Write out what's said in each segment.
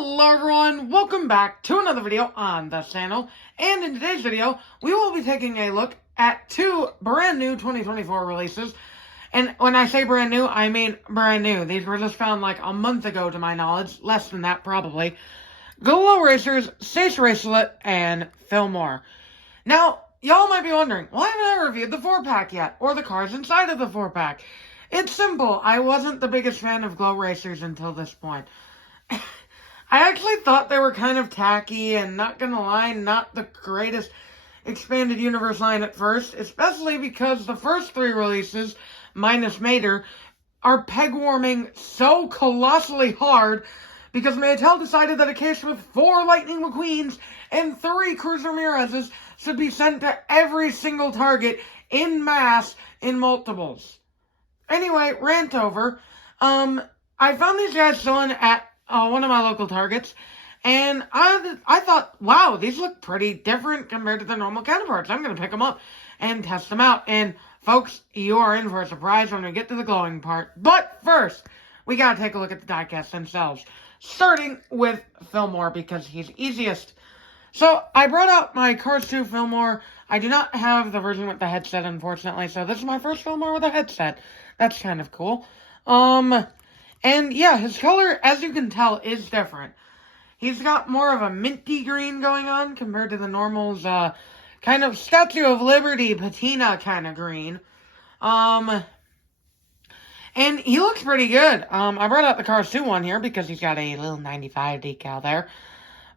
Hello everyone, welcome back to another video on the channel, and in today's video, we will be taking a look at two brand new 2024 releases, and when I say brand new, I mean brand new. These were just found like a month ago to my knowledge, less than that probably. Glow Racers, Racelott, and Fillmore. Now, y'all might be wondering, why haven't I reviewed the 4-pack yet, or the cars inside of the 4-pack? It's simple, I wasn't the biggest fan of Glow Racers until this point. I actually thought they were kind of tacky and, not gonna lie, not the greatest expanded universe line at first, especially because the first three releases, minus Mater, are peg-warming so colossally hard because Mattel decided that a case with 4 Lightning McQueens and 3 Cruiser Mirazes should be sent to every single target in mass in multiples. Anyway, rant over. I found these guys selling at one of my local targets, and I thought, wow, these look pretty different compared to their normal counterparts. I'm going to pick them up and test them out. And folks, you are in for a surprise when we get to the glowing part. But first, we got to take a look at the diecast themselves, starting with Fillmore because he's easiest. So I brought out my Cars 2 Fillmore. I do not have the version with the headset, unfortunately, so this is my first Fillmore with a headset. That's kind of cool. And yeah, his color, as you can tell, is different. He's got more of a minty green going on compared to the normal's kind of Statue of Liberty patina kind of green. And he looks pretty good. I brought out the Cars 2 one here because he's got a little 95 decal there.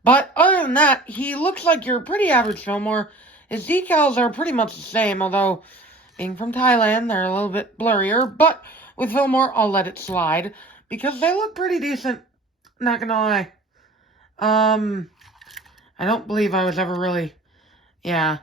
But other than that, he looks like your pretty average Fillmore. His decals are pretty much the same, although being from Thailand, they're a little bit blurrier. But with Fillmore, I'll let it slide because they look pretty decent, not gonna lie. I don't believe I was ever really, never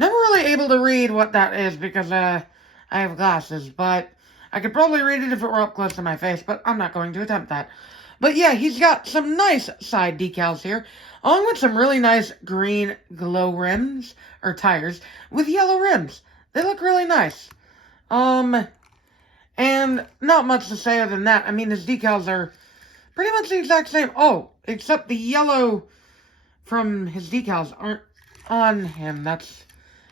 really able to read what that is because I have glasses, but I could probably read it if it were up close to my face, but I'm not going to attempt that. But yeah, he's got some nice side decals here, along with some really nice green glow rims, or tires, with yellow rims. They look really nice. And not much to say other than that. I mean, his decals are pretty much the exact same. Oh, except the yellow from his decals aren't on him. That's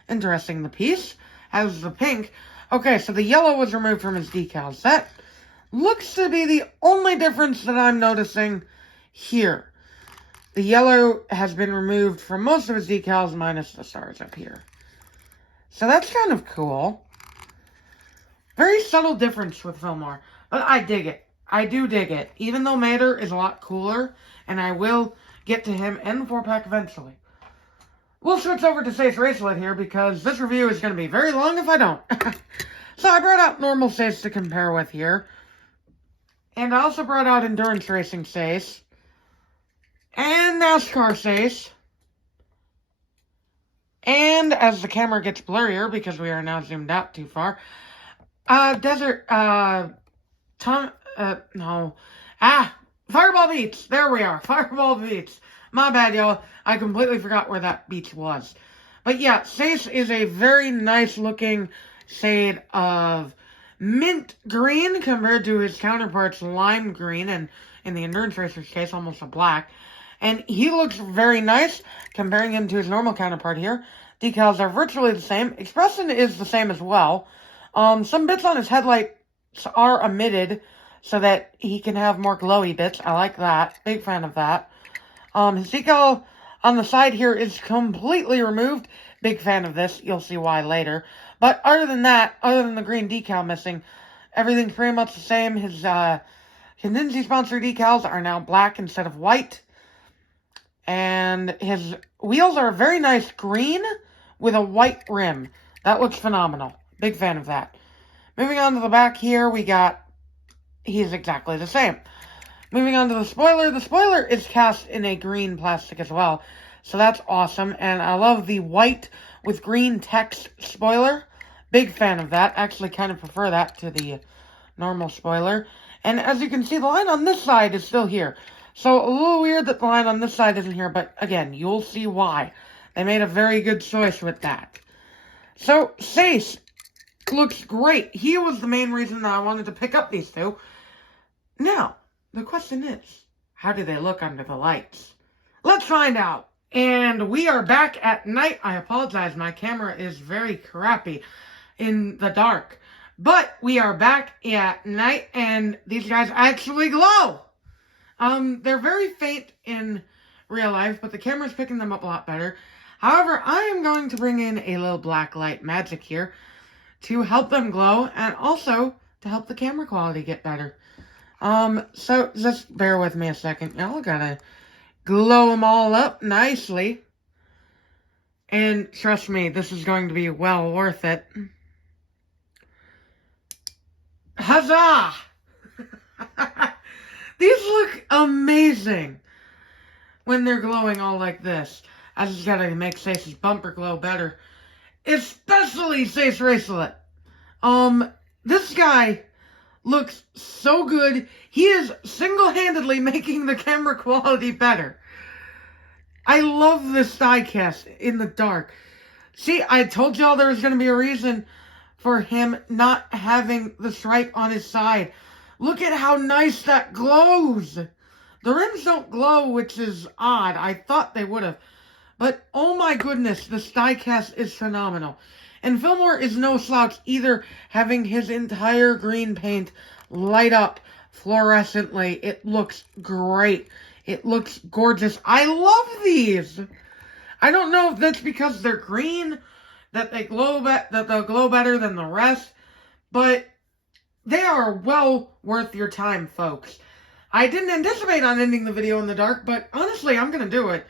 interesting. The piece has the pink. Okay, so the yellow was removed from his decals. That looks to be the only difference that I'm noticing here. The yellow has been removed from most of his decals, minus the stars up here. So that's kind of cool. Very subtle difference with Fillmore, but I dig it. I do dig it, even though Mater is a lot cooler, and I will get to him in the 4-pack eventually. We'll switch over to Racelott here, because this review is going to be very long if I don't. So I brought out normal Sace to compare with here. And I also brought out Endurance Racing Sace. And NASCAR Sace. And as the camera gets blurrier, because we are now zoomed out too far, Fireball Beach. There we are. Fireball Beach. My bad, y'all. I completely forgot where that beach was. But yeah, Sace is a very nice looking shade of mint green compared to his counterpart's lime green, and in the Endurance Racer's case, almost a black. And he looks very nice comparing him to his normal counterpart here. Decals are virtually the same. Expression is the same as well. Some bits on his headlights are omitted so that he can have more glowy bits. I like that. Big fan of that. His decal on the side here is completely removed. Big fan of this. You'll see why later. But other than that, other than the green decal missing, everything's pretty much the same. His contingency sponsor decals are now black instead of white. And his wheels are a very nice green with a white rim. That looks phenomenal. Big fan of that. Moving on to the back here, he's exactly the same. Moving on to the spoiler is cast in a green plastic as well. So that's awesome. And I love the white with green text spoiler. Big fan of that. Actually kind of prefer that to the normal spoiler. And as you can see, the line on this side is still here. So a little weird that the line on this side isn't here, but again, you'll see why. They made a very good choice with that. So, Sace looks great. He was the main reason that I wanted to pick up these two. Now, the question is, how do they look under the lights? Let's find out. And we are back at night. I apologize, my camera is very crappy in the dark. But we are back at night, and these guys actually glow. They're very faint in real life, but the camera's picking them up a lot better. However, I am going to bring in a little black light magic here to help them glow, and also to help the camera quality get better. So just bear with me a second. Y'all gotta glow them all up nicely. And trust me, this is going to be well worth it. Huzzah! These look amazing when they're glowing all like this. I just gotta make Sace's bumper glow better. Especially Sace Racelott. This guy looks so good. He is single-handedly making the camera quality better. I love this die cast in the dark. See, I told y'all there was going to be a reason for him not having the stripe on his side. Look at how nice that glows. The rims don't glow, which is odd. I thought they would have. But, oh my goodness, this die cast is phenomenal. And Fillmore is no slouch either, having his entire green paint light up fluorescently. It looks great. It looks gorgeous. I love these. I don't know if that's because they're green, that they'll glow better than the rest, but they are well worth your time, folks. I didn't anticipate on ending the video in the dark, but honestly, I'm going to do it.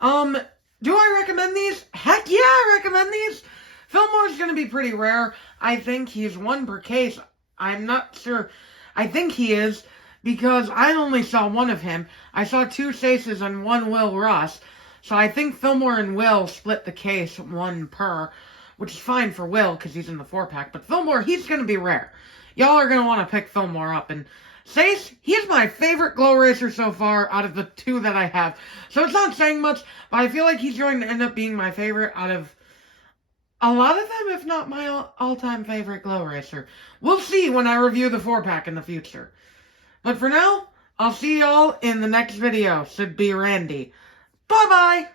Do I recommend these? Heck yeah, I recommend these. Fillmore's going to be pretty rare. I think he's one per case. I'm not sure. I think he is, because I only saw one of him. I saw 2 Saces and 1 Will Ross. So I think Fillmore and Will split the case 1 per, which is fine for Will because he's in the 4-pack. But Fillmore, he's going to be rare. Y'all are going to want to pick Fillmore up. And Sace, he's my favorite glow racer so far out of the 2 that I have. So it's not saying much, but I feel like he's going to end up being my favorite out of a lot of them, if not my all-time favorite glow racer. We'll see when I review the 4-pack in the future. But for now, I'll see y'all in the next video. Should be Randy. Bye-bye!